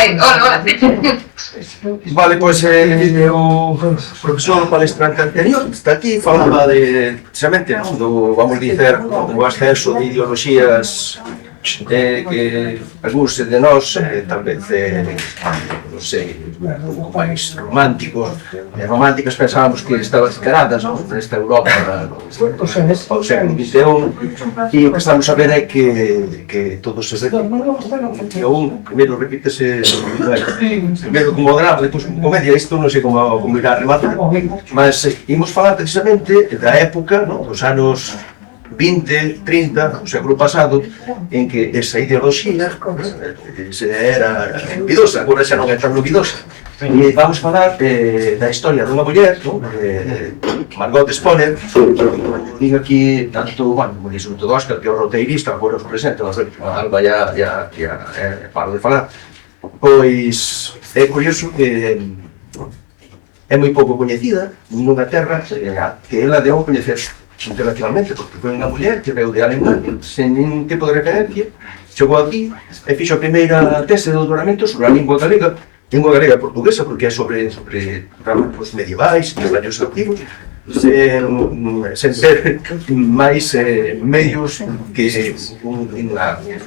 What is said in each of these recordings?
Ai, hola. Vale, pois o profesor palestrante anterior está aquí, falaba de, precisamente, do, vamos dizer, do ascenso de ideoloxías que algúns de nós, talvez, non sei, un pouco máis románticas pensábamos que estaban encaradas nesta Europa ao século XXI, e o que estamos a ver é que todo se repite. Primeiro repítese, primeiro como drama, depois como comedia, isto non sei como irá a rematar, mas imos falar precisamente da época, dos anos 20, 30, o século pasado, en que esa ideoloxía era ruidosa, agora xa non é tan ruidosa. E vamos falar da historia dunha muller, Margot Sponer, digo aquí tanto, como dixo todo Óscar, que é o roteirista, agora os presenta, Alba ya paro de falar. Pois é curioso que é moi pouco coñecida nunha terra que ela deu a coñecer internacionalmente, porque foi unha muller que veio de Alemanha, sen ningún tipo de referencia, chegou aquí e fixo a primeira tese de doutoramento sobre a lingua galega e portuguesa, porque é sobre traballos medievais, traballos antigos, sen ter máis medios que un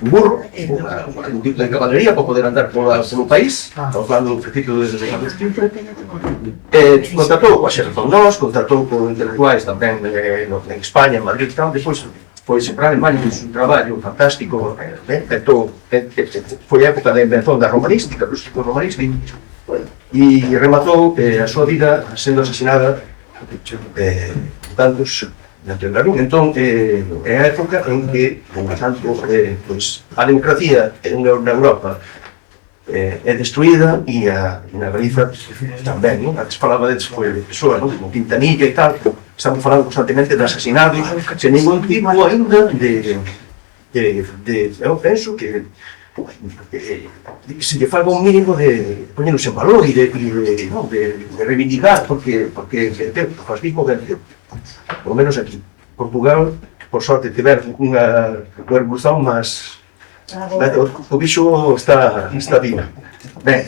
burro, un tipo de caballería para poder andar polo país, estamos falando do principio dos anos 30, contratou coa Sheraton Nos, contratou con intelectuais tamén en España, en Madrid e tal, depois foi para a Alemanha, fez un traballo fantástico, foi a época da invención da romanística, do estudo romanístico, e rematou a súa vida sendo asesinada tantos dentro da luz. Entón, é a época en que, a democracia na Europa é destruída e na Galiza tamén, antes falaba de persoas como Quintanilla e tal, estamos falando constantemente de asasinados sen ningún tipo ainda eu penso que se lle faga un mínimo de poñernos en valor e de reivindicar, porque o fascismo venceu, polo menos aquí. Portugal, por sorte, tiver unha revolución, mas o bicho está vivo. Ben,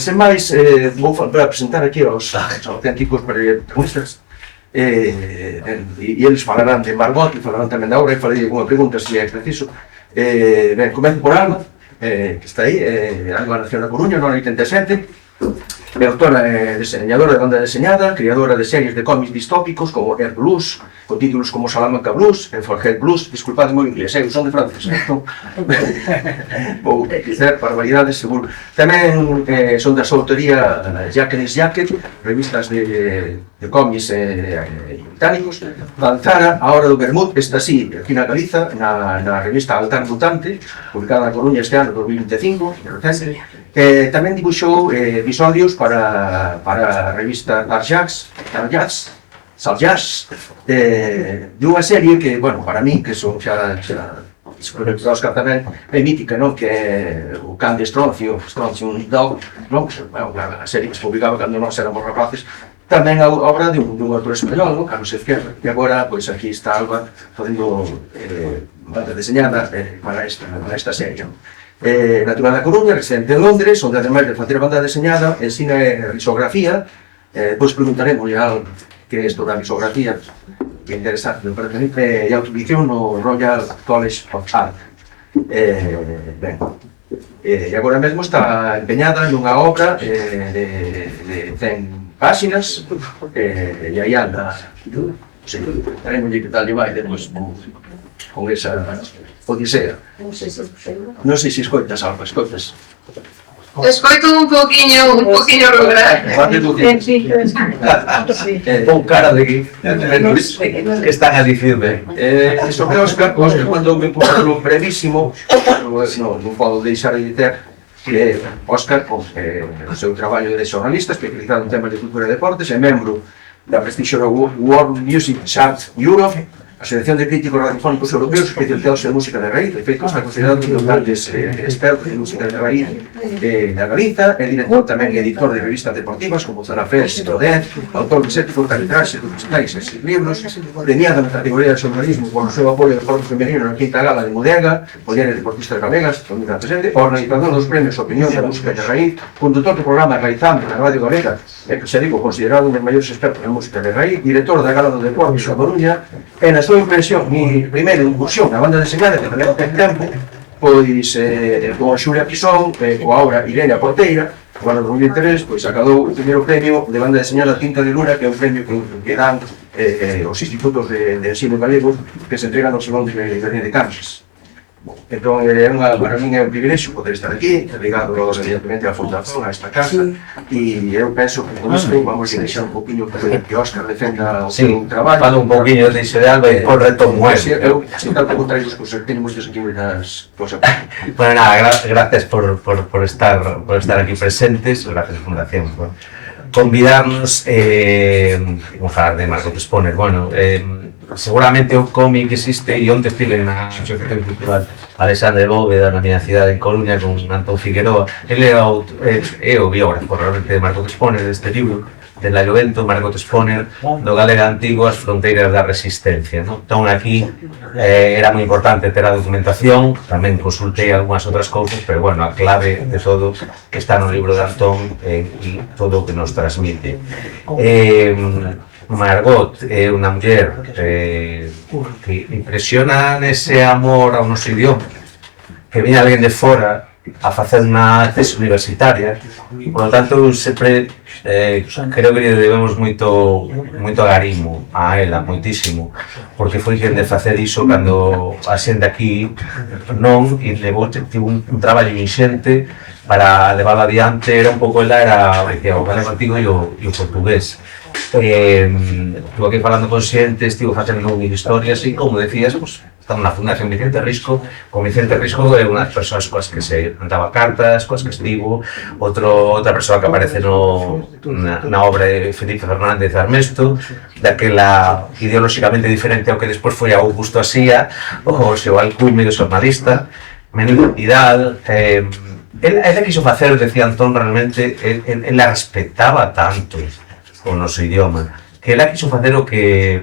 sen máis, vou presentar aquí aos auténticos protagonistas, e eles falarán de Margot, e falarán tamén da obra, e farei unha pregunta se é preciso. Ben, comezo por Alba, que está aí, Alba nació na Coruña, no ano 87, é autora e diseñadora de banda deseñada, criadora de series de cómics distópicos como Air Blues, con títulos como Salamanca Blues, Enfollhead Blues, disculpade moi inglés, son de francés, vou dizer barbaridades, seguro. Tamén son da súa autoría Jacqueline Jacket, revistas de cómics británicos, Danzara, A Hora do Vermut, esta sí, aquí na Galiza, na revista Altar Mutante, publicada na Coruña este ano, 2025, recente. Tamén dibuixou episodios para a revista Saljaz, dunha serie que, bueno, para mí, que son xa Óscar tamén, é mítica, non? Que é o Can de Stroncio, Strontium Dog, non? A serie que se publicaba cando nós éramos rapaces, tamén a obra de un autor español, Carlos Ezquerra, e agora, pois, aquí está Alba facendo banda deseñada para esta serie. Natural da Coruña, residente en Londres, onde ademais de facer banda deseñada, ensina risografía, depois preguntaremos a que é isto da risografía, que é interesante, e a autorización no Royal College of Art. Ben, e agora mesmo está empeñada nunha obra de 100 páxinas, e aí anda, estaremos que tal lle vai depois con esa odisea. Non sei se escoitas, Alba, escoitas. Escoito un poquinho regular. Con cara de que están a dicirme. Sobre Óscar, cando me puxo lo brevísimo, non podo deixar de dizer que Óscar, o seu traballo de xornalista especializado en temas de cultura e deportes, é membro da prestixiosa World Music Chart Europe, a Asociación de Críticos Radiofónicos Europeos especializados en música de raíz. De feito, está considerado un dos grandes expertos en música de raíz na Galiza, é director tamén editor de revistas deportivas como Zona Fest, Rodet, autor de 7 cortometraxes, documentais e 6 libros, premiado na categoría de xornalismo por o seu apoio ao deporte femenino na quinta gala de Mudega, Mulleres Deportistas Galegas, donde está presente, organizador dos premios Opinión da Música de Raíz, condutor do programa Raizando na Radio Galega, e que se digo considerado un dos maiores expertos en música de raíz, director da Gala do Deporte da Coruña, e na súa impresión, mi primeira incursión na banda deseñada que leva ten tempo, pois con a Xulia Quisón, coa obra Irene Porteira, o ano 2003, pois acadou o primeiro premio de banda deseñada Tinta de Luna, que é un premio que dan os institutos de ensino galego que se entregan no Salón de Campos. Entón, para min é un privilexio poder estar aquí, ligado evidentemente á fundación, a esta casa, e eu penso que con isto vamos a deixar un poquinho que Óscar defenda o seu traballo. Fala un poquinho de Ixe de Alba e por retomo eu, sin tal como traio os cosas, tenemos aquí muitas cosas. Bueno, nada, gracias por estar aquí presentes, gracias Fundación por convidarnos, vamos a falar de Margot Sponer. Bueno, seguramente o cómic existe e onte estive na Asociación Cultural Alexandre Bóveda na miña cidade en Coruña con Antón Figueroa. Ele é o biógrafo realmente de Margot Sponer deste libro de Laio Bento, Margot Sponer, do Galega Antigo, as fronteiras da resistencia, ¿no? Entón aquí era moi importante ter a documentación, tamén consultei algunhas outras cousas, pero bueno, a clave de todo está no libro de Antón e todo o que nos transmite. Margot é unha muller que impresiona nese amor ao noso idioma, que viña alguén de fora a facer unha tese universitaria, e, por lo tanto, sempre creo que lle debemos moito agarimo a ela, moitísimo, porque foi quen de facer iso cando a xente aquí non, e levou un traballo inxente para levar adiante. Era un pouco, ela era o galego antigo e o portugués. Estuvo aquí falando con xente, estivo facendo mil historias e, como decías, pues, estamos na Fundación Vicente Risco. Con Vicente Risco é unha das persoas coas que se mandaba cartas, coas que estivo, outra persoa que aparece na obra de Felipe Fernández Armesto, daquela ideolóxicamente diferente ao que despois foi Augusto Asía, o seu alcume do xornalista, menuda identidade. Ela quiso facer, decía Antón, realmente, ela respetaba tanto o noso idioma, que ela quiso facer o que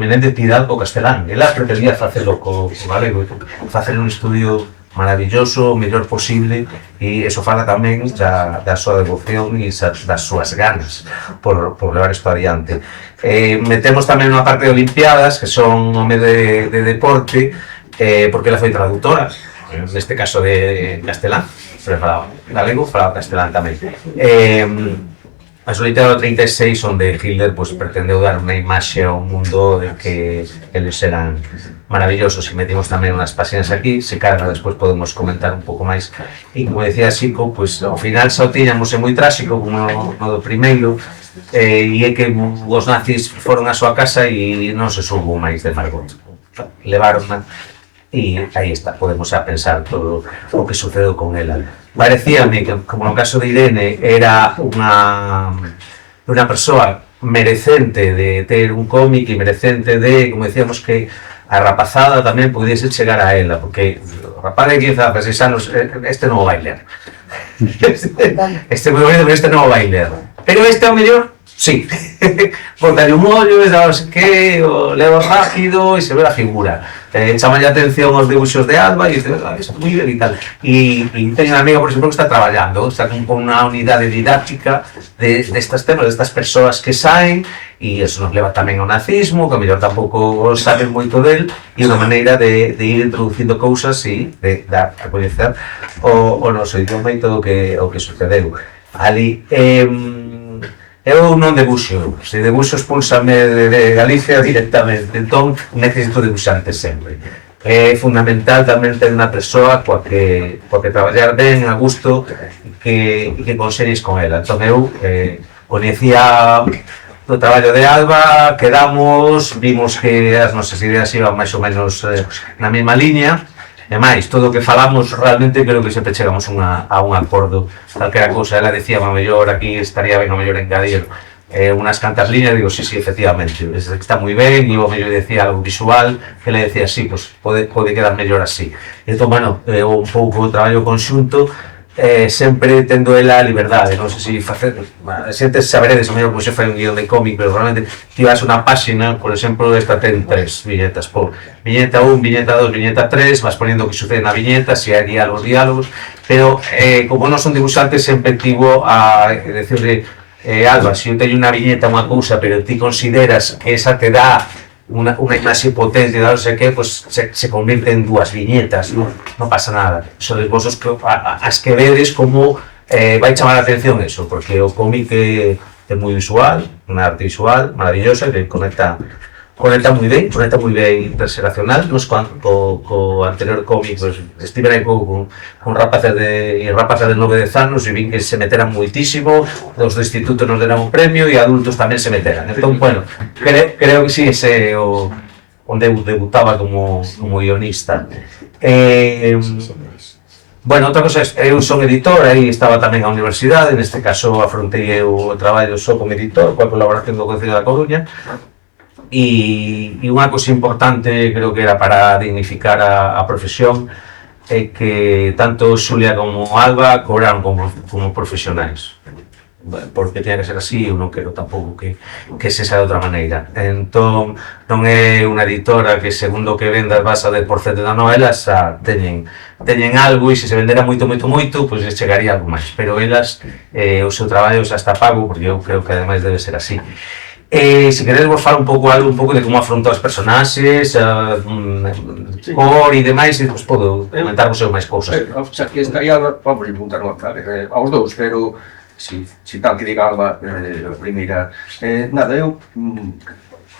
Menéndez Pidal co castelán. Ela pretendía facelo co galego, facer un estudio maravilloso, o mellor posible, e iso fala tamén da súa devoción e das súas ganas por levar isto adiante. Metemos tamén unha parte de Olimpiadas, que son o medio de deporte, porque ela foi traductora, neste caso de castelán, pero falaba galego, falaba castelán tamén. As Olimpiadas do 36, onde Hitler pretendeu dar unha imaxe ao mundo de que eles eran maravillosos, e metimos tamén unhas páxinas aquí, se carga, despois podemos comentar un pouco máis. E como decía Xico, ao final só tiñamos moi tráxico como no do primeiro, e é que os nazis foron á súa casa e non se subo máis de Margot. Levaron-na. E aí está, podemos a pensar todo o que sucedeu con ela. Parecíame que, como no caso de Irene, era unha persoa merecente de ter un cómic e merecente de, como decíamos, que a rapazada tamén pudiese chegar a ela, porque o rapaz de 15 a 16 anos, este non o vai ler. Este moi bonito, pero este non o vai ler. Pero este ao mellor, sí. Pontalle un ollo, sabes que, o leo rápido e se ve a figura. Chamalle a atención os dibuxos de Alba e dices, isto é moi ben e tal. E teño unha amiga, por exemplo, que está traballando, está con unha unidade didáctica destas temas, destas persoas que saen, e iso nos leva tamén ao nazismo, que a mellor tampouco saben moito del, e unha maneira de ir introducindo cousas e de dar a coñecer o noso idioma e todo o que sucedeu. Ali, eu non debuxo, se debuxo expulsame de Galicia directamente, entón necesito debuxantes sempre. É fundamental tamén ter unha persoa coa que traballar ben, a gusto, e que consegues con ela. Entón eu coñecía do traballo de Alba, quedamos, vimos que as nosas ideas iban máis ou menos na mesma liña, e máis, todo o que falamos realmente creo que sempre chegamos a un acordo. Calquera cousa, ela decía, a mellor aquí estaría ben a mellor engadir unas cantas líneas, digo, sí, efectivamente, está moi ben, e o mellor decía algo visual, que le decía, sí, pues pode quedar mellor así. Entón, bueno, un pouco o traballo conxunto, sempre tendo ela a liberdade, non sei se facer, xentes saberedes, o mellor, pois se fai un guión de cómic, pero realmente ti vas unha páxina, por exemplo, esta ten 3 viñetas, por viñeta 1, viñeta 2, viñeta 3, vas poniendo o que sucede na viñeta, se hai diálogos, pero como non son dibuixantes, sempre tivo a decirle, Alba, se eu teño unha viñeta, unha cousa, pero ti consideras que esa te dá unha imaxe potente, non sei que, pues se convierte en dúas viñetas, non pasa nada. Sodes vos as que vedes como vai chamar a atención eso, porque o cómic é moi visual, unha arte visual maravillosa, que conecta moi ben interxeracional. Nos co anterior cómic, pues, estive aí con rapazas de 9 e 10 anos e vin que se meteran moitísimo, os do instituto nos deran un premio e adultos tamén se meteran. Entón, bueno, creo que sí, ese onde debutaba como guionista. Bueno, outra cosa, eu son editor, aí estaba tamén a universidade, neste caso afrontei o traballo só como editor, coa colaboración do Concello da Coruña, e unha cousa importante, creo que era para dignificar a profesión, é que tanto Xulia como Alba cobraron como profesionais, porque tiña que ser así, eu non quero tampouco que se xa de outra maneira. Entón, non é unha editora que segundo que vendas vas a 10% da novela, xa teñen algo, e se vendera moito, pois chegaría algo máis, pero elas, o seu traballo xa está pago, porque eu creo que ademais debe ser así. Se queredes vos falar un pouco de como afrontou as personaxes, cor e demais, e pois podo comentarvos eu máis cousas. Xa que estaría, vamos preguntar aos dous, pero si tal que diga Alba a primeira. Nada, eu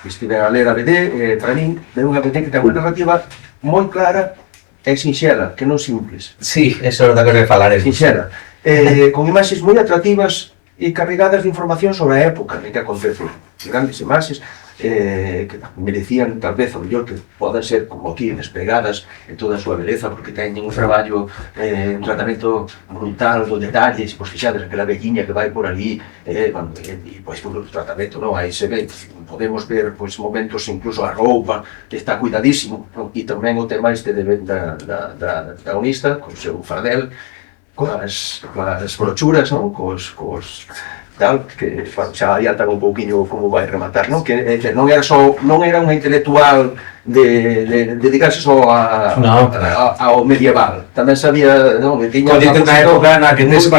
estive a ler a BD, para min, é unha BD que ten unha narrativa moi clara e sinxela, que non simples. Sí, eso é o que falaremos. Sinxela, con imaxes moi atractivas e carregadas de información sobre a época en que acontece. Grandes imaxes que merecían, tal vez, o mellor que podan ser como aquí, despegadas en toda a súa beleza, porque teñen un traballo, un tratamento brutal do detalles, pois fixades aquela velliña que vai por ali, e pois por o tratamento, non? Aí se ve, podemos ver pois momentos, incluso a roupa, que está cuidadísimo, e tamén o tema este da protagonista, con o seu fardel, coas brochuras, non? Cos tal, que xa adiantan un pouquiño como vai rematar, non? Que non era unha intelectual de dedicarse só ao medieval, tamén sabía, non? Collete unha época na que tens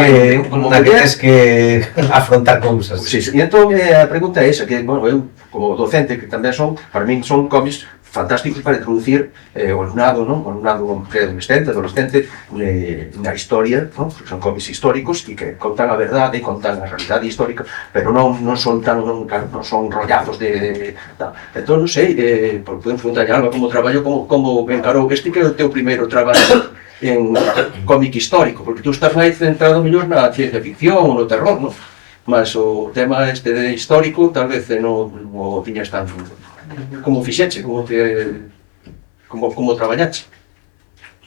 que afrontar cousas. E entón a pregunta é esa, que, bueno, eu como docente, que tamén son, para min son cómics fantásticos para introducir o alumnado, non? O alumnado adolescente, na historia, non? Son cómics históricos e que contan a verdade, contan a realidade histórica, pero non son rollazos de... Entón, non sei, podemos preguntar a Alba como traballo, como encarou este que é o teu primeiro traballo en cómic histórico, porque tú estás máis centrado mellor na ciencia ficción, no terror, non? Mas o tema este de histórico tal vez non o tiñas tan... Como fixeche, como traballache.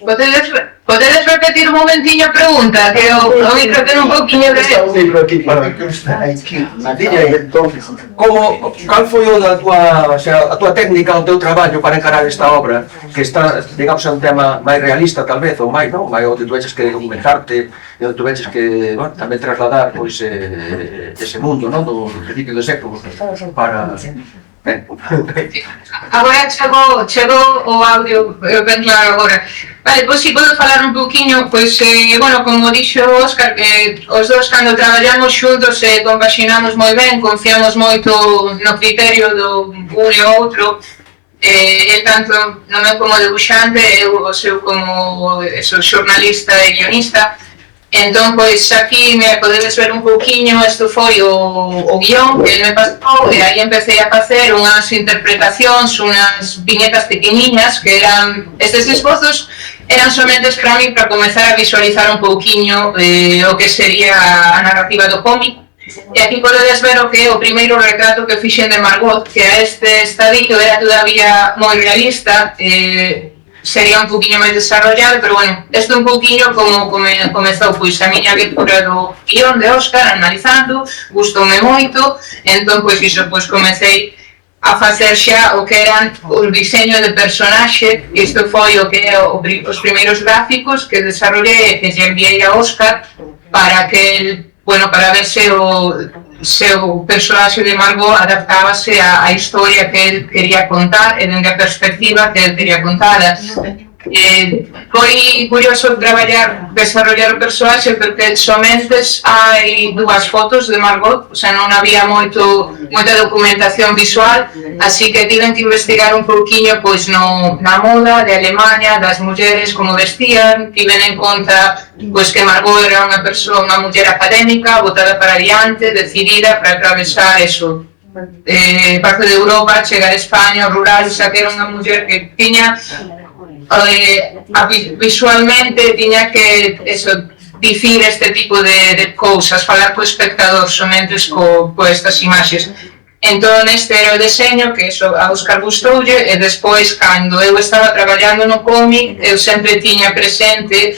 Podedes repetir un momentiño a pregunta, que o micro ten un pouquiño de... Está o micro aquí para... Cal foi a tua técnica, o teu traballo para encarar esta obra, que está, digamos, un tema máis realista, tal vez, ou máis, non? Máis onde tu veches que documentarte, e onde tu veches que, bueno, tamén trasladar, pois, ese mundo, non? Do principio do século, para... Agora chego o audio ben claro agora. Vale, pois si podo falar un pouquiño, pois, bueno, como dixo Óscar, os dous cando traballamos xuntos compaxinamos moi ben, confiamos moito no criterio do un e outro, el tanto no meu como debuxante, eu o seu como xornalista e guionista. Entón, pois, aquí me podedes ver un pouquiño, isto foi o guión que me pasou, e aí empecé a facer unhas interpretacións, unhas viñetas pequeniñas, que eran, estes esbozos eran somente para mí para comezar a visualizar un pouquiño o que sería a narrativa do cómic. E aquí podedes ver o que é o primeiro retrato que fixen de Margot, que a este estadio era todavía moi realista, sería un pouquinho máis desarrollado, pero bueno, isto un pouquinho como comezou pois a miña lectura do guión de Óscar, analizando, gustoume moito, entón pois iso, pois comecei a facer xa o que eran o diseño de personaxe, isto foi o que é os primeiros gráficos que desarrollei e que lle enviei a Óscar para que, bueno, para ver se o personaxe de Margot adaptábase á historia que el quería contar e dende a perspectiva que el quería contada. Foi curioso desarrollar o personaxe porque somente hai 2 fotos de Margot, o sea, non había moita documentación visual, así que tiven que investigar un pouquiño pois na moda de Alemania, das mulleres, como vestían, tiven en conta pois que Margot era unha muller académica, botada para diante, decidida para atravesar eso, parte de Europa, chegar a España, rural, o sea, que era unha muller que tiña visualmente tiña que dicir este tipo de cousas, falar co espectador somente co estas imaxes. Entón este era o deseño que a Óscar gustoulle e despois cando eu estaba traballando no cómic eu sempre tiña presente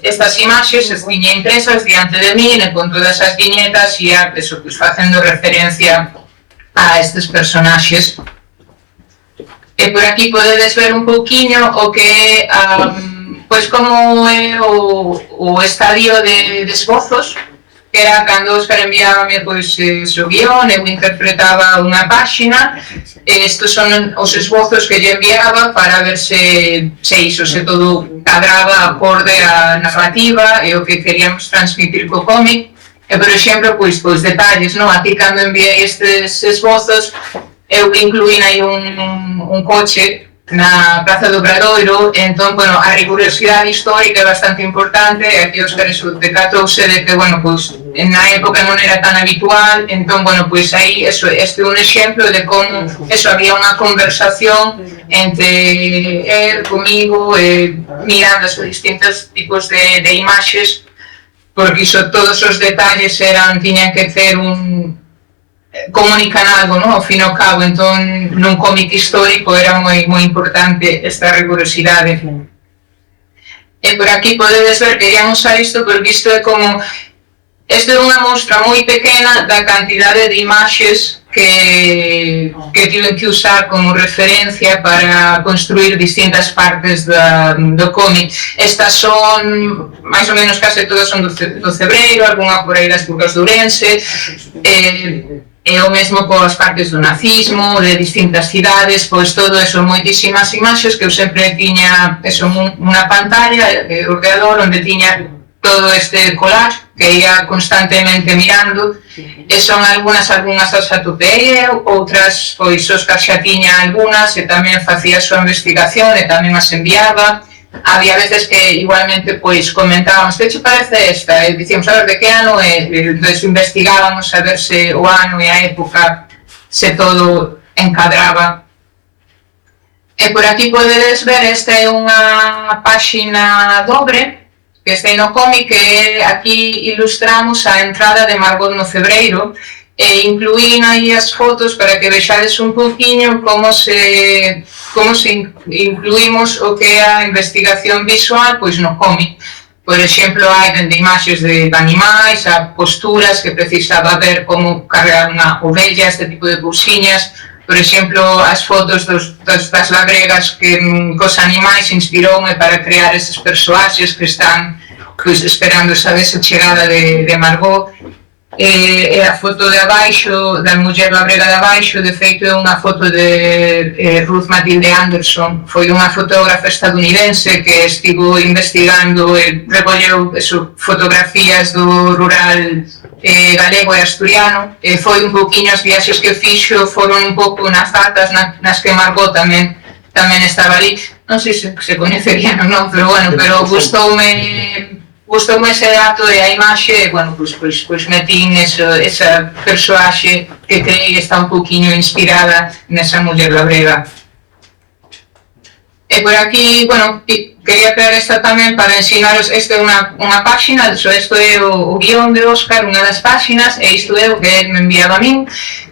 estas imaxes, as tiña impresas diante de min e con todas as viñetas ia facendo referencia a estes personaxes. E por aquí podedes ver un pouquiño o que é pois como é o estadio de esbozos, que era cando Óscar enviábame pois o guión, eu interpretaba unha páxina, e estes son os esbozos que lle enviaba para ver se todo cadraba acorde á narrativa e o que queríamos transmitir co cómic. E por exemplo, pois detalles, non? Aquí cando enviei estes esbozos eu incluín aí un coche na Praza do Obradoiro, entón, bueno, a rigurosidade histórica é bastante importante, e aquí Óscar decatouse de que, bueno, pois, na época non era tan habitual, entón, bueno, pois aí, este é un exemplo de como, había unha conversación entre él, comigo, mirando os distintos tipos de imaxes, porque todos os detalles tiñan que ter comunican algo, ¿no? Ao fin e ao cabo, entón nun cómic histórico era moi importante esta rigurosidade. E por aquí podedes ver que irían usar isto porque isto é unha mostra moi pequena da cantidade de imaxes que tiven que usar como referencia para construir distintas partes do cómic. Estas son, máis ou menos, case todas son do Cebreiro, algunha por aí das Burgas de Ourense, e o mesmo coas partes do nazismo, de distintas cidades, pois todo eso, moitísimas imaxes que eu sempre tiña unha pantalla de ordenador onde tiña todo este collage que ia constantemente mirando, e son algunhas as atopei, outras, pois Óscar xa tiña algunhas e tamén facía a súa investigación e tamén as enviaba. Había veces que igualmente pois comentábamos que che parece esta, e dicíamos a ver de que ano é, entón investigábamos a ver se o ano e a época se todo encadraba. E por aquí podedes ver, esta é unha páxina dobre que está no cómic, que aquí ilustramos a entrada de Margot no Cebreiro, e incluín aí as fotos para que vexades un pouquiño como se incluímos o que é a investigación visual pois no cómic. Por exemplo, hai dende imaxes de animais, a posturas que precisaba ver como carregar unha ovella, este tipo de cousiñas. Por exemplo, as fotos das labregas que cos animais inspiroume para crear eses persoaxes que están esperando esa chegada de Margot. E a foto de abaixo, da muller labrega de abaixo, de feito é unha foto de Ruth Matilde Anderson, foi unha fotógrafa estadounidense que estivo investigando e recolleu fotografías do rural galego e asturiano, e foi un pouquiño as viaxes que fixo, foron un pouco nas datas nas que Margot tamén estaba ali, non sei se coñecerían ou non, pero bueno, gustoume ese dato e a imaxe, bueno, pois metín esa persoaxe que creí está un pouquiño inspirada nesa muller labrega. E por aquí, bueno, quería crear esta tamén para ensinaros, esta é unha páxina, isto é o guión de Óscar, unha das páxinas, e isto é o que ele me enviaba a min,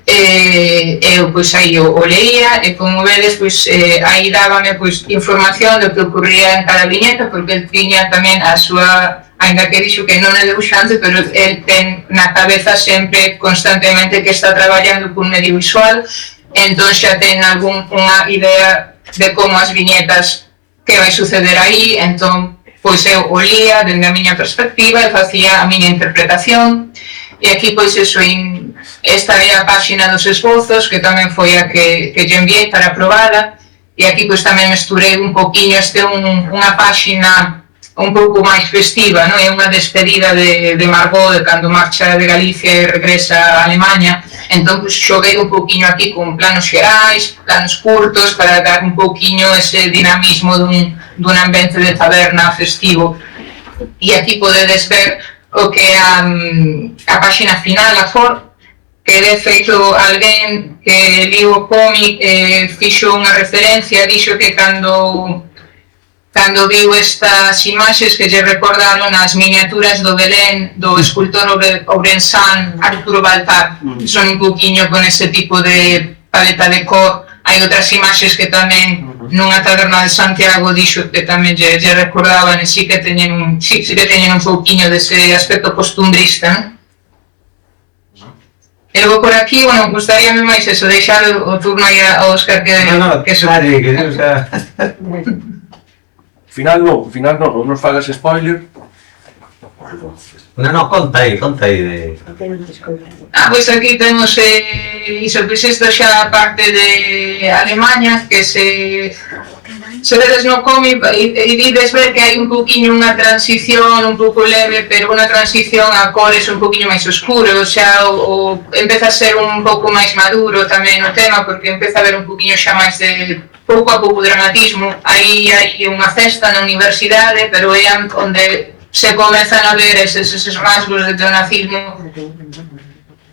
eu pois aí o leía, e como vedes, pois aí dábame pois información do que ocurría en cada viñeta, porque ele tiña tamén a súa, ainda que dixo que non é debuxante, pero ele ten na cabeza sempre, constantemente, que está traballando cun medio visual, entón xa ten unha idea de como as viñetas que vai suceder aí, entón pois eu o lía dende a miña perspectiva e facía a miña interpretación, e aquí pois eso, esta é a páxina dos esbozos, que tamén foi a que lle enviei para probada, e aquí pois tamén mesturei un poquinho, este é unha páxina un pouco máis festiva, non? É unha despedida de Margot, de cando marcha de Galicia e regresa a Alemanha. Entón, pues, xoguei un pouquiño aquí con planos xerais, planos curtos, para dar un pouquiño ese dinamismo dun ambiente de taberna festivo. E aquí podedes ver o que é a páxina final, a for, que de feito alguén que liu o cómic fixo unha referencia, dixo que cando viu estas imaxes que lle recordaron as miniaturas do Belén do escultor ourensán Arturo Baltar, son un poquinho con ese tipo de paleta de cor. Hai outras imaxes que tamén nunha taberna de Santiago dixo que tamén lle recordaban, e sí que teñen un pouquiño dese aspecto costumbrista, non? E logo por aquí, bueno, gustaríame máis eso, deixar o turno aí a Óscar que... No, claro, que o sea... Final non nos fagas spoiler. No, conta aí de... Pois aquí temos iso, pois isto xa a parte de Alemanha, que se vedes no cómic e ides ver que hai un poquinho unha transición un pouco leve, pero unha transición a cores un poquinho máis oscuro, xa empeza a ser un pouco máis maduro tamén o tema, porque empeza a haber un poquinho xa máis de pouco a pouco dramatismo. Aí hai unha festa na universidade, pero é onde se comezan a ver eses rasgos de neonazismo,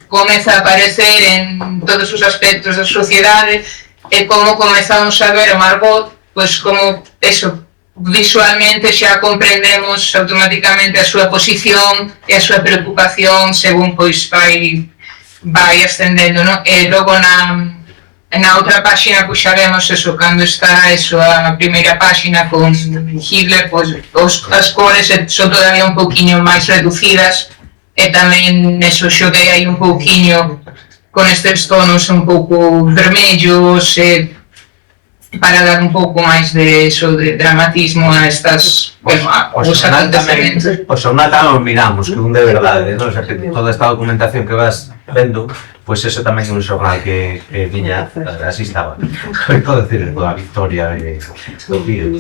comeza a aparecer en todos os aspectos da sociedade, e como comezamos a ver a Margot, pois como eso, visualmente xa comprendemos automáticamente a súa posición e a súa preocupación según pois vai ascendendo, non? E logo na outra páxina pois xa vemos eso, cando está eso, a primeira páxina con Hitler, pois as cores son todavía un pouquiño máis reducidas, e tamén eso xoguei aí un pouquiño con estes tonos un pouco vermellos, para dar un pouco máis de dramatismo a estas, bueno, os acontecementos. O xornal tamén miramos, que un de verdade, non? O sea, que toda esta documentación que vas vendo, pois eso tamén é un xornal que viña, así estaba. Podo decir, toda a victoria do vídeo.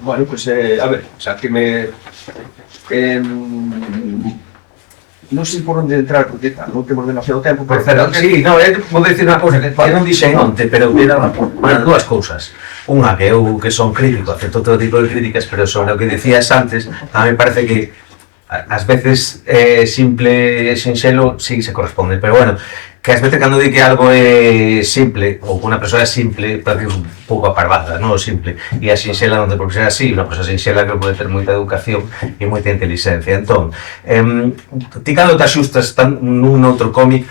Bueno, pues, a ver, o sea, que me... non sei por onde entrar, porque non temos demasiado tempo, pero sí, no, vou dicir unha cousa que non dixen onte, pero era dúas cousas. Unha, que eu que son crítico, acepto todo tipo de críticas, pero sobre o que decías antes, a mí me parece que ás veces simple e sinxelo sí se corresponde, pero bueno, que ás veces cando di que algo é simple, ou que unha persoa é simple, parece un pouco aparvada, non? O simple, e a sinxela non ten por que ser así, unha persoa sinxela que pode ter moita educación e moita inteligencia. Entón, ti cando te axustas nun outro cómic,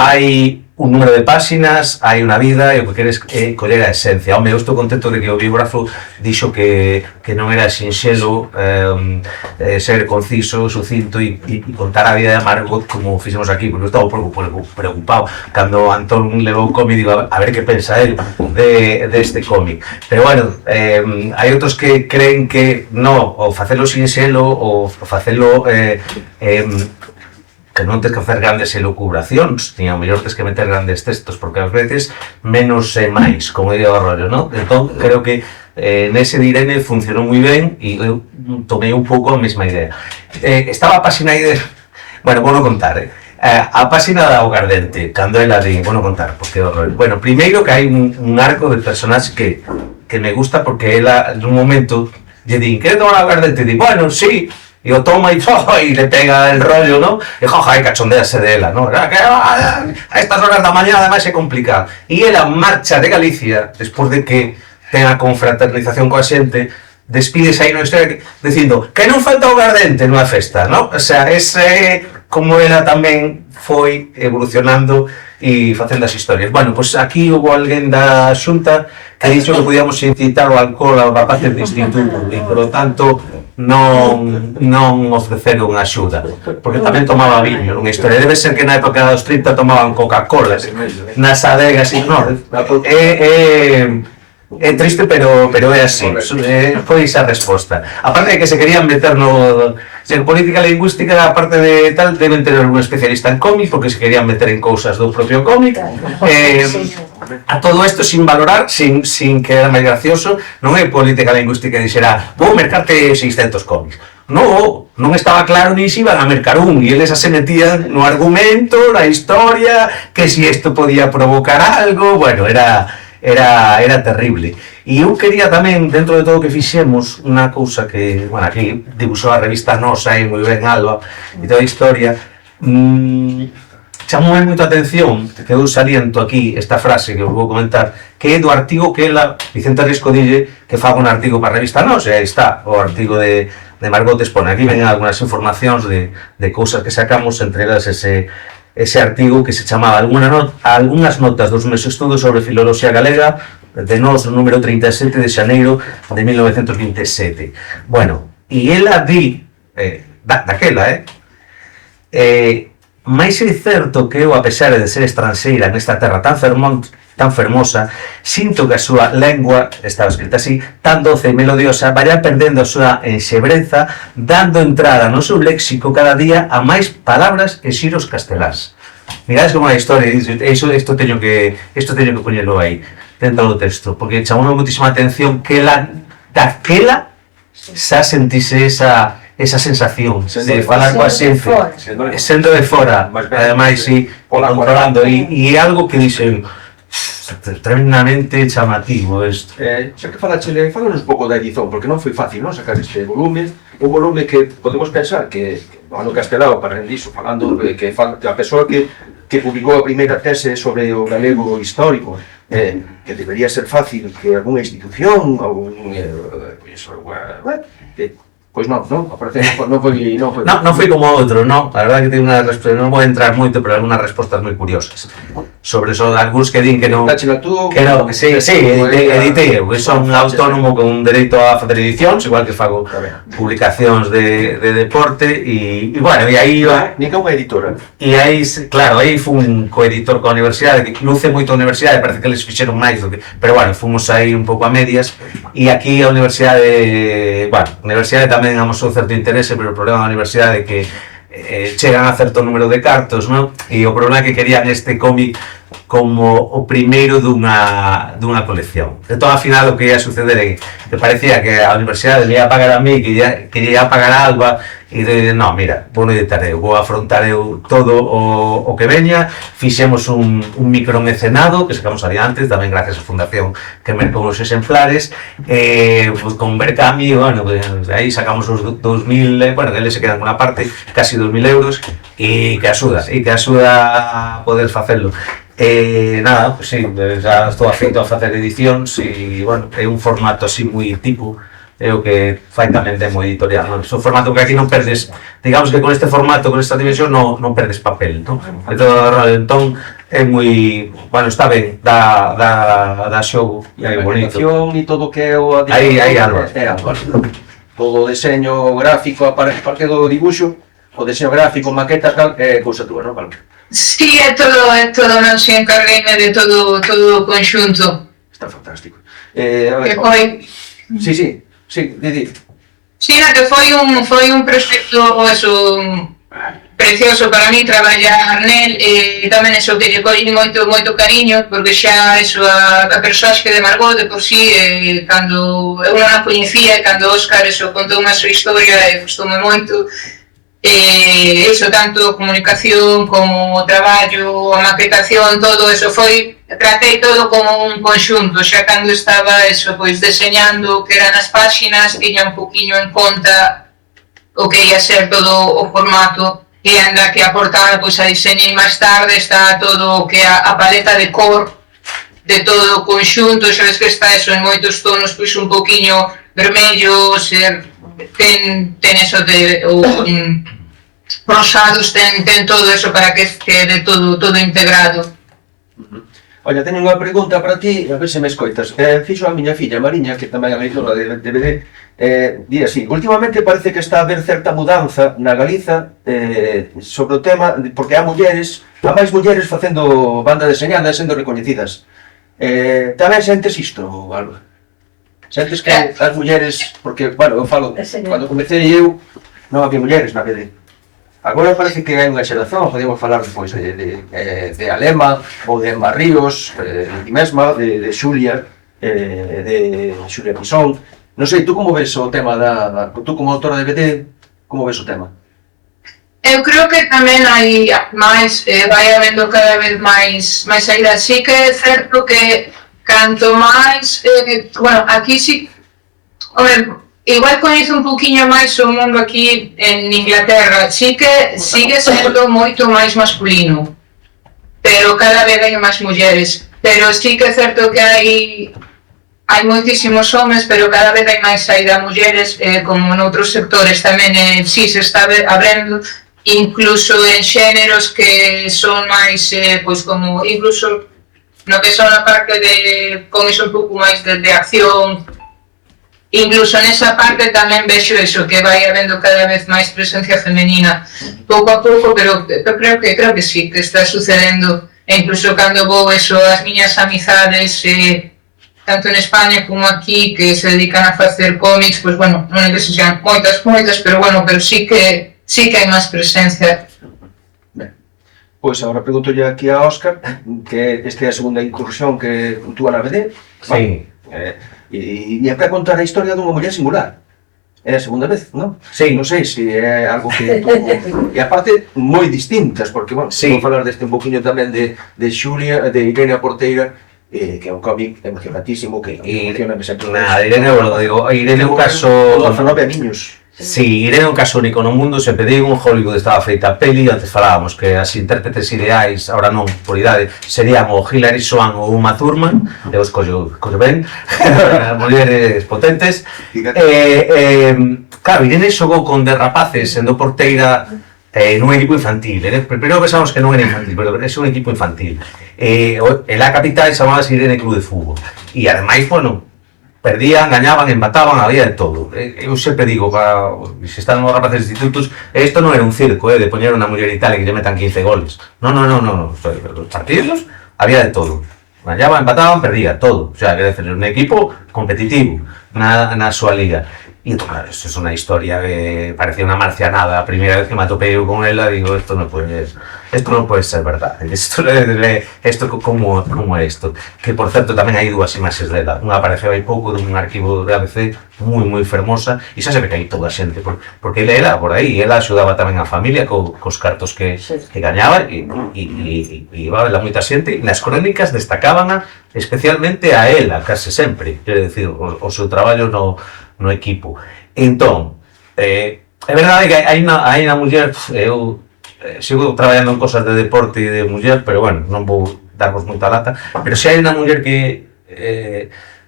hai un número de páxinas, hai unha vida, e o que queres é coller a esencia. Home, eu estou contento de que o biógrafo dixo que non era sinxelo ser conciso, sucinto e contar a vida de Margot como fixemos aquí, porque eu estaba un pouco preocupado cando Antón levou o cómic, digo, a ver que pensa él deste cómic. Pero bueno, hai outros que creen que non, ou facelo sinxelo, ou facelo que non tens que facer grandes elucubracións, ni ao mellor tens que meter grandes textos, porque ás veces menos é máis, como diría o rollo, non? Entón, creo que nese Direne funcionou moi ben e eu tomei un pouco a mesma idea. Estaba a páxina aí de... Bueno, vou non contar, a páxina da Augardente, cando ela di, vou non contar, porque o rollo... Bueno, primeiro que hai un arco de personaxe que me gusta, porque ela, nun momento, lle din, quere tomar a Augardente? E di, bueno, sí, e o toma e le pega el rollo, ¿no? E joja, e cachondease de ela, ¿no? A estas horas da mañá ademais é complicado. E ela marcha de Galicia, despois de que ten a confraternización coa xente, despides aí na historia dicindo que non falta o gardente nunha festa, ¿no? O sea, ese como ela tamén foi evolucionando e facendo as historias. Bueno, pois aquí houve alguén da Xunta que dixo que podíamos incitar o alcohol aos rapaces de instituto e, por lo tanto, non ofreceron axuda, porque tamén tomaba viño, nunha historia. Debe ser que na época dos 30 tomaban Coca-Cola nas adegas e non. É triste, pero é así. Foi esa resposta. Aparte de que se querían meter no... En política lingüística, aparte de tal, deben ter algún especialista en cómic, porque se querían meter en cousas do propio cómic. A todo isto sin valorar, sin que era máis gracioso, non é política lingüística que dixera vou mercarte 600 cómics. Non estaba claro ni se iban a mercar un, e eles se metían no argumento, na historia, que si isto podía provocar algo, bueno, era terrible. E eu quería tamén, dentro de todo o que fixemos, unha cousa que, bueno, aquí dibuixou a revista Nos, aí moi ben Alba, e toda a historia, chamoume moito a atención, que eu saliento aquí esta frase que vos vou comentar, que é do artigo que ela, Vicente Risco, dille que faga un artigo para a revista Nos, e aí está, o artigo de Margot expone. Aquí ven algunhas informacións de cousas que sacamos, entre elas ese artigo que se chamaba Algunhas notas dos meus estudos sobre filoloxía galega, de Nos, número 37 de xaneiro de 1927. Bueno, e ela di, daquela, mais é certo que eu, a pesar de ser estranxeira nesta terra tan fermosa, sinto que a súa lengua, estaba escrita así, tan doce e melodiosa, vai perdendo a súa enxebreza, dando entrada no seu léxico cada día a máis palabras e xiros casteláns. Mirades como a historia, isto teño que poñelo aí, dentro do texto, porque chamoume moitísima atención que daquela xa sentise esa sensación de falar coa xente, sendo de fora, ademais, controlando, e algo que dixen tremendamente chamativo isto. Xa que falaxele, falanos un pouco da edición, porque non foi fácil, non, sacar este volume, un volume que podemos pensar que, no castelao, para disso, falando que a persoa que publicou a primeira tese sobre o galego histórico, que debería ser fácil que algunha institución, pois non foi como outro, non? A verdade que ten unha resposta, non vou entrar moito, pero algunhas respostas moi curiosas sobre eso, algúns que din que non, editei eu, que son autónomo con dereito a facer edicións, igual que fago publicacións de deporte, e bueno, e aí nin unha editora, e aí, claro, aí fui un coeditor coa universidade, que luce moito a universidade, parece que eles fixeron máis do que, pero bueno, fomos aí un pouco a medias, e aquí a universidade, bueno, a universidade tamén amosou certo interese, pero o problema da universidade é que chegan a certo número de cartos, non? E o problema é que querían este cómic como o primeiro dunha colección. De todo, ao final, o que ia suceder é que parecía que a universidade me ia pagar a mí, que ia pagar a Alba, e non, mira, vou editar eu, vou afrontar eu todo o que veña. Fixemos un micromecenado que sacamos adiante, tamén gracias á fundación que mercou os exemplares, con Berkami, bueno, aí sacamos os 2.000, bueno, que eles se quedan con unha parte, casi 2.000 euros, e que axuda a poder facelo. Nada, pues sí, xa estou afeito a facer edicións, e, bueno, é un formato así moi tipo, é o que fai tamén demo editorial, non? É un formato que aquí non perdes, digamos que con este formato, con esta dimensión, non perdes papel, non? Entón, é moi, bueno, está ben, dá xogo, é bonito. E todo que é o aí algo. Todo o deseño gráfico, a parte do dibuixo, o deseño gráfico, maquetas, tal, é cousa túa, non, Palma? Sí, é todo, non se encargueime de todo o conxunto. Está fantástico. Que foi... Sí, Didi. Sí, que foi un proxecto precioso para mí traballar nel, e tamén eso que lle collín moito cariño, porque xa eso, a persoaxe de Margot de por sí, cando eu non a coñecía, e cando Óscar eso contou unha súa historia, gustoume moito, eso, tanto comunicación como o traballo, a maquetación, todo eso tratei todo como un conxunto, xa cando estaba eso, pois deseñando que eran as páxinas, tiña un poquinho en conta o que ia ser todo o formato, e anda que a portada pois a diseñei máis tarde, está todo o que a paleta de cor de todo o conxunto, sabes que está eso en moitos tonos, pois un poquinho vermello, ten eso de rosados, ten todo eso para que quede todo integrado. Olha, teño unha pregunta para ti, a ver se me escoitas. Fixo a miña filla Mariña, que tamén é a leitora de DVD, di así: últimamente parece que está a haber certa mudanza na Galiza sobre o tema, porque há máis mulleres facendo banda deseñada e sendo recoñecidas. Tamén sentes isto, Alba? Sentes que as mulleres, porque, bueno, eu falo, cando comecei eu, non había mulleres na BD. Agora parece que hai unha xeración, podemos falar depois de Alema, ou de Emma Ríos, e mesma, de Xulia, de Xulia Pisón. Non sei, tú como ves o tema tú como autora de BD, como ves o tema? Eu creo que tamén hai máis, vai habendo cada vez máis saída. Sí que é certo que canto máis, bueno, aquí sí, igual coñezo un poquinho máis o mundo aquí en Inglaterra, sí que sigue sendo moito máis masculino, pero cada vez hai máis mulleres. Pero sí que é certo que hai moitísimos homes, pero cada vez hai máis saída a mulleres, como noutros sectores tamén, sí se está abrindo, incluso en xéneros que son máis, pois como, incluso no que son a parte de, con iso un pouco máis de acción. Incluso nesa parte tamén vexo eso, que vai habendo cada vez máis presencia femenina, pouco a pouco, pero creo que sí, que está sucedendo. E incluso cando vou eso, as miñas amizades, tanto en España como aquí, que se dedican a facer cómics, pois bueno, non é que se sean moitas, pero bueno, pero sí que hai máis presencia. Ben, pois agora preguntolle aquí a Óscar, que esta é a segunda incursión que puntúa na BD. Sí. E é para contar a historia dunha muller singular. É a segunda vez, non? Sí. Non sei se é algo que tú... E aparte, moi distintas, porque, bueno, sí, vou falar deste un poquinho tamén de Xulia, de Irene a Porteira, que é un cómic emocionatísimo, que emociona-me sempre. Nada, Irene, bueno, digo, Irene é un caso... 19 aniños. Sí, Irene é un caso único no mundo, sempre digo, en Hollywood estaba feita a peli, antes falábamos que as intérpretes ideais, ahora non, por idade, serían o Hilary Swank ou Uma Thurman, eu escollo ben, mulleres potentes. Claro, Irene xogou con 10 rapaces sendo porteira nun equipo infantil. Primeiro pensamos que non era infantil, pero é un equipo infantil. La capital chamábase Irene Club de Fútbol. E ademais, bueno, perdían, gañaban, empataban, había de todo. Eu sempre digo, se están os rapaces de institutos, isto non era un circo, de poñer unha muller italiana que lle metan 15 goles. Non. Os partidos había de todo. Gañaban, empataban, perdía, todo. O sea, quer dizer, un equipo competitivo na súa liga. E, claro, isto é unha historia que parecía unha marcianada. A primeira vez que me atopei eu con ela, digo, isto non pode ser verdade. Isto como é isto? Que, por certo, tamén hai dúas imaxes dela. Unha apareceu hai pouco dun arquivo de ABC moi fermosa, e xa se ve que hai toda a xente, porque ela por aí, ela axudaba tamén a familia cos cartos que gañaba, e iba a vela moita xente, e nas crónicas destacaban especialmente a ela, case sempre, quero dicir, o seu traballo no equipo. Entón, é verdade que hai unha muller, eu sigo traballando en cosas de deporte e de muller, pero bueno, non vou darvos moita lata, pero se hai unha muller que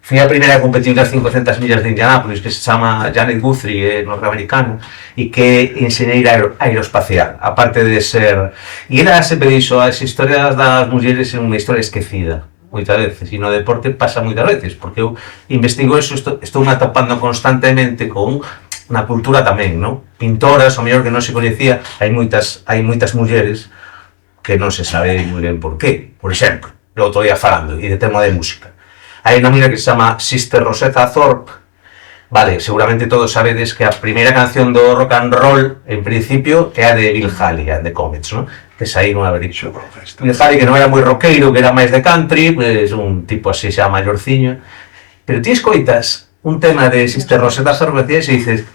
foi a primeira a competir nas 500 millas de Indianápolis, que se chama Janet Guthrie, norteamericana, e que é enxeñeira aeroespacial, aparte de ser... E ela sempre dixo, as historias das mulleres é unha historia esquecida, moitas veces, e no deporte pasa moitas veces, porque eu investigo eso, estou me atopando constantemente con na cultura tamén, non? Pintoras, o mellor que non se coñecía, hai moitas mulleres que non se sabe moi ben por qué. Por exemplo, eu estou falando, e de tema de música. Hai unha muller que se chama Sister Rosetta Thorpe, vale, seguramente todos sabedes que a primeira canción do rock and roll, en principio, é a de Bill Haley, a de Comets, non? Que saíron a ver iso. Bill Haley, que non era moi rockero, que era máis de country, pues, un tipo así xa maiorciño, pero ti escoitas un tema de Sister Rosetta Thorpe e dices,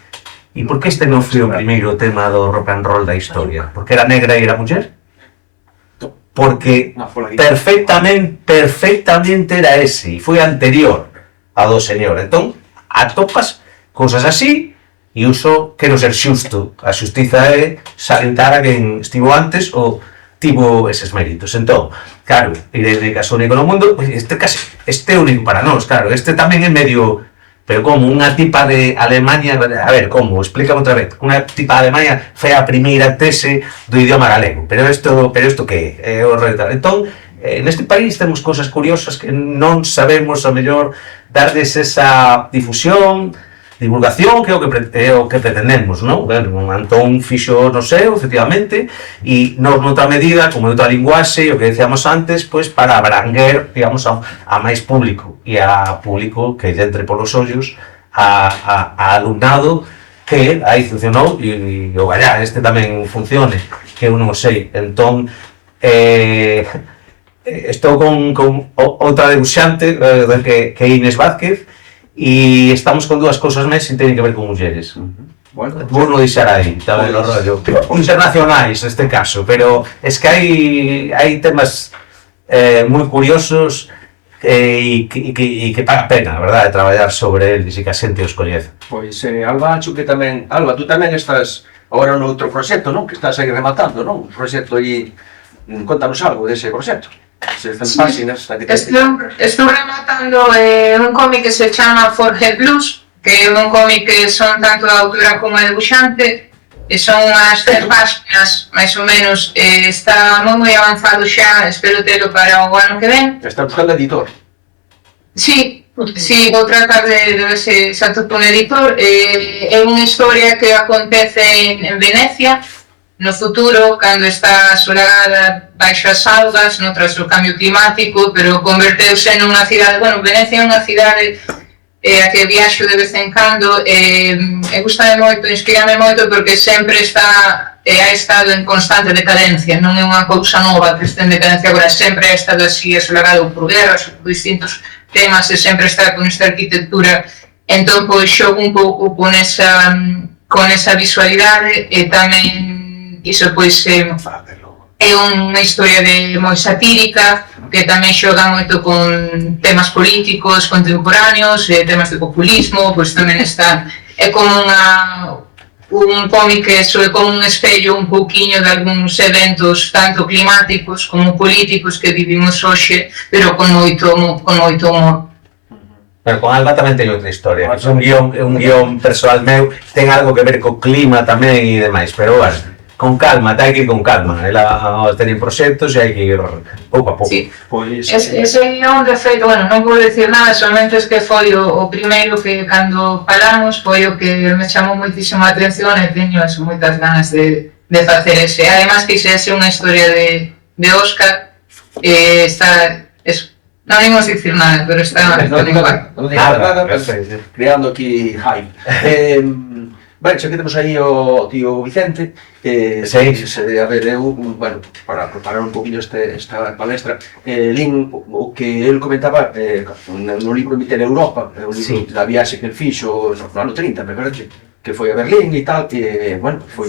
e por que este non foi o primeiro tema do rock and roll da historia? Porque era negra e era muller? Porque perfectamente era ese, e foi anterior a do señor. Entón, atopas cousas así, E uso quero ser xusto. A xustiza é salientar a quen estivo antes ou tivo eses méritos. Entón, claro, Irene Caso único no mundo, este é único para nós, claro, este tamén é medio, pero como unha tipa de Alemania, a ver, como, explícame outra vez, unha tipa de Alemania foi a primeira tese do idioma galego, pero isto que é o retrato. Entón, neste país temos cousas curiosas que non sabemos, a mellor, darles esa difusión, divulgación, que é o que pretendemos, non? Bueno, Antón fixo no seu, efectivamente, e nos noutra medida, como outra linguaxe, o que decíamos antes, pois para abranguer, digamos, a máis público, e a público que lle entre polos ollos a alumnado que aí funcionou, e o gallá, este tamén funcione, que eu non o sei. Entón, estou con outra debuxante, que é Inés Vázquez, e estamos con dúas cousas máis que teñen que ver con mulleres. Bueno, Vos non deixar aí, tamén no rollo. Internacionais, neste caso, pero es que hai temas moi curiosos e que paga pena, verdade, traballar sobre eles e que a xente os coñece. pois Alba, acho que tamén... Alba, tú tamén estás agora no outro proxecto, non? Que estás aí rematando, non? Un proxecto aí... Contanos algo dese proxecto. Se páxinas, Estou rematando un cómic que se chama Forge Blues, que é un cómic que son tanto a autora como a debuxante, e son unhas 10 páxinas, máis ou menos, está moi avanzado xa, espero telo para o ano que ven. Está buscando editor. Sí, vou tratar de ver se atopo un editor. É unha historia que acontece en Venecia, no futuro, cando está asolagada baixo as algas, no tras o cambio climático, pero converteuse nunha cidade, bueno, Venecia é unha cidade a que viaxo de vez en cando, e gustame moito, inspirame moito, porque sempre ha estado en constante decadencia, non é unha cousa nova que este en decadencia agora, sempre ha estado así, asolagado por guerras, por distintos temas, e sempre está con esta arquitectura. Entón, pois, xogo un pouco con esa visualidade, e tamén iso, pois, é unha historia moi satírica, que tamén xoga moito con temas políticos contemporáneos, temas de populismo, pois tamén está, é como un cómic que é como un espello un pouquiño de algúns eventos tanto climáticos como políticos que vivimos hoxe, pero con moito humor. Pero con Alba tamén teño outra historia, que é un guión persoal meu, ten algo que ver co clima tamén e demais, pero bueno, con calma, hai que ir con calma. Ela ten proxectos e hai que ir pouco a pouco. Sí, ese guión, de feito, bueno, non vou dicir nada, solamente es que foi o primeiro que, cando falamos, foi o que me chamou moitísimo a atención e teño moitas ganas de facer ese. Además, que ese unha historia de Óscar, está... Non imos dicir nada, pero está... Non digo nada, creando aquí hype. Bueno, xa que temos aí o tío Vicente, a ver, eu, bueno, para preparar un poquinho esta palestra, lin o que el comentaba no libro Mitel Europa, o libro da viaxe que el fixo no ano 30, me parece, que foi a Berlín e tal, que, bueno, foi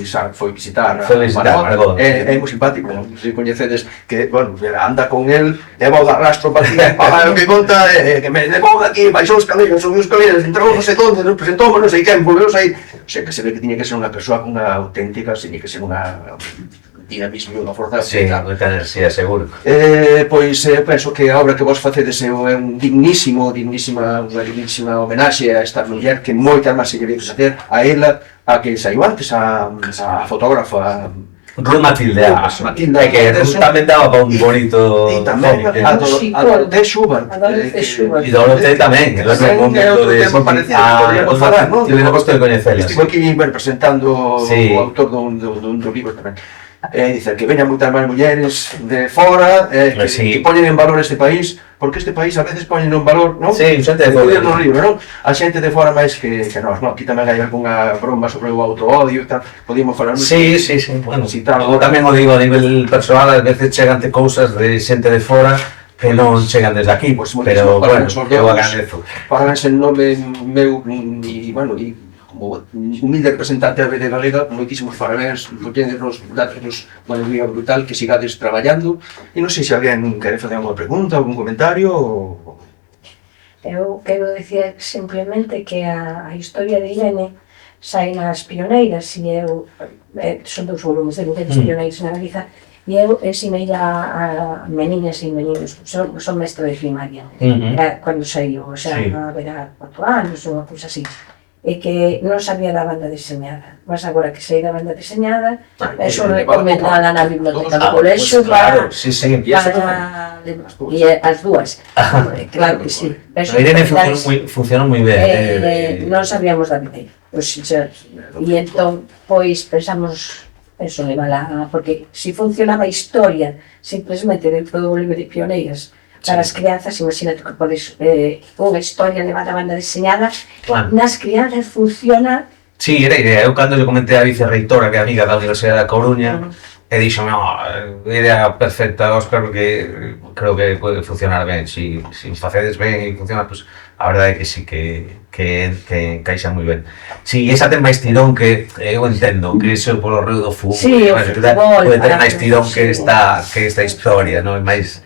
visitar Margot. É moi simpático, se coñecedes, que, bueno, anda con el, e vou dar rastro para ti, para o que conta, que me levou aquí, baixou os caleiros, subiu os caleiros, entrou non sei onde, nos presentou, non sei quen, volveu aí. O sea, que se ve que tiña que ser unha persoa con unha auténtica, tiña que ser unha dinamismo e unha forza. Sí, moita enerxía, seguro. Pois penso que a obra que vos facedes é unha dignísima homenaxe a esta muller que moitas máis se lle veio facer a ela, a que saiu antes, a fotógrafa Ruth Matilde, que tamén daba para un bonito... E tamén a Dorothée Schubert. E Dorothée tamén, que é outro tema parecido, podríamos falar, non? Tiene gosto de coñecelas. Estivo aquí presentando o autor dun libro tamén. Dicer que veñan moitas máis mulleres de fora, que poñen en valor este país, porque este país a veces poñen en valor, non? Sí, xente de fora. A xente de fora máis que nós, non? Aquí tamén hai algunha broma sobre o auto-odio e tal, podíamos falar... Sí, bueno, tamén o digo a nivel persoal, a veces chegante cousas de xente de fora que non chegan desde aquí, pero, bueno, eu agradezo. Parabéns en nome meu e, bueno, como humilde representante da BD Galega, moitísimos parabéns, darnos unha alegría brutal, que sigades traballando, e non sei se alguén quere facer alguna pregunta, algún comentario, Eu quero dicir simplemente que a historia de Irene sai nas Pioneiras e eu, son 2 volumes de mulleres pioneiras na Galiza, e eu ensinei a meninas e meninos, son mestre de primaria, cando saiu, o sea, haberá 4 anos ou unha cousa así, e que non sabía da banda deseñada, mas agora que sei da banda deseñada, eso recomendada na biblioteca do colexio, claro, sí, e as dúas, claro que sí. A Irene funcionou moi ben. Non sabíamos da vida, e entón, pois, pensamos, eso levala, porque se funcionaba a historia simplesmente dentro do libro de pioneiras para as crianzas, imagínate que podes unha historia levada a banda deseñada, nas crianzas funciona. Sí, era idea. Eu cando lle comentei a vicerreitora, que é amiga da Universidade da Coruña, e dixo, idea perfecta, Óscar, porque creo que pode funcionar ben. Si facedes ben e funciona, pues, a verdade é que sí, que encaixa moi ben. Si, esa ten máis tirón que eu entendo, que iso polo reo do fútbol, pode ter máis tirón que esta historia, non? máis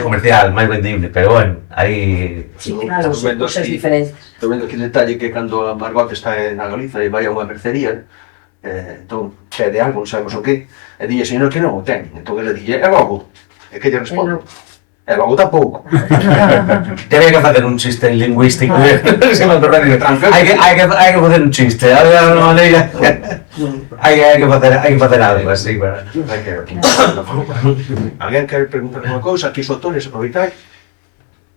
comercial, máis vendible, pero bueno, aí... Sí, claro, son cosas diferentes. Estou vendo aquí o detalle que cando a Margot está na Galiza e vai a unha mercería, entón pede algo, non sabemos o que, e dille, señor, que non o ten. Entón ele dille, e logo? E que lle responde? E logo tampouco. Teria que facer un chiste lingüístico, hai que facer un chiste, hai que facer algo así, para... Alguén quer preguntar unha cousa, aquí os autores, aproveitai?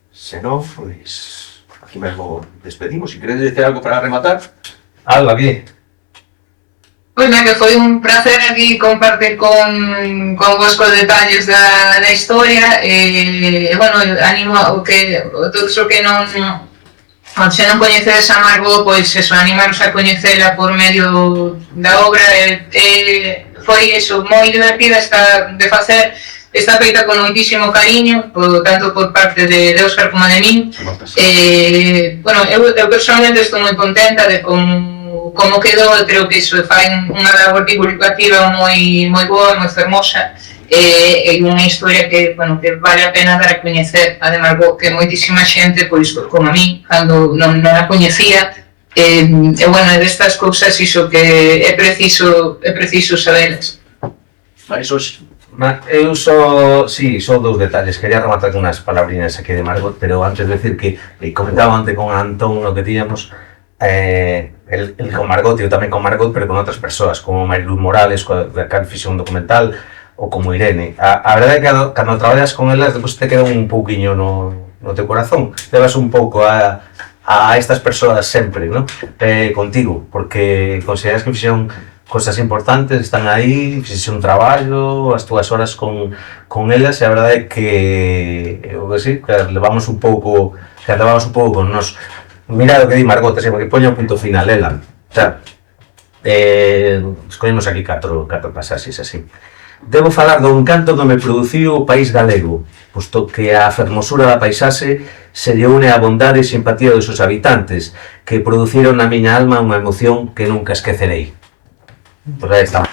Se non, pois... aquí mesmo despedimos, se queredes dicer algo para rematar. Algo aquí. Pois que foi un placer aquí compartir con vos cos detalles da historia e, bueno, animo a todos o que non se non coñecedes a Margot, pois eso, animaros a coñecela por medio da obra foi eso, moi divertida de facer, está feita con moitísimo cariño, tanto por parte de Óscar como de min. Bueno, eu personalmente estou moi contenta de como quedou, creo que iso fai unha labor divulgativa moi boa, moi fermosa, e unha historia que vale a pena dar a coñecer, además que moitísima xente, pois, como a mí, cando non a coñecía, e, bueno, destas cousas iso que é preciso sabelas. Mais hoxe. Eu só 2 detalles, quería rematar con unhas palabriñas aquí de Margot, pero antes de decir que comentaba antes con Antón o que tiñamos, el con Margot, eu tamén con Margot, pero con outras persoas, como Mariluz Morales, da que fixo un documental, ou como Irene. A verdade é que cando traballas con elas, depois te queda un pouquiño no teu corazón, levas un pouco a estas persoas sempre, non? Contigo, porque consideras que fixeron cosas importantes, están aí, fixeron un traballo, as túas horas con elas, e a verdade é que levamos un pouco con nós. Mira o que di Margot, porque poña un punto final, ela. Escollemos aquí 4 pasaxes así. Debo falar do encanto do me produciu o país galego, posto que a fermosura da paisaxe se lle une a bondade e simpatía dos seus habitantes, que produciron na miña alma unha emoción que nunca esquecerei. Pois aí está.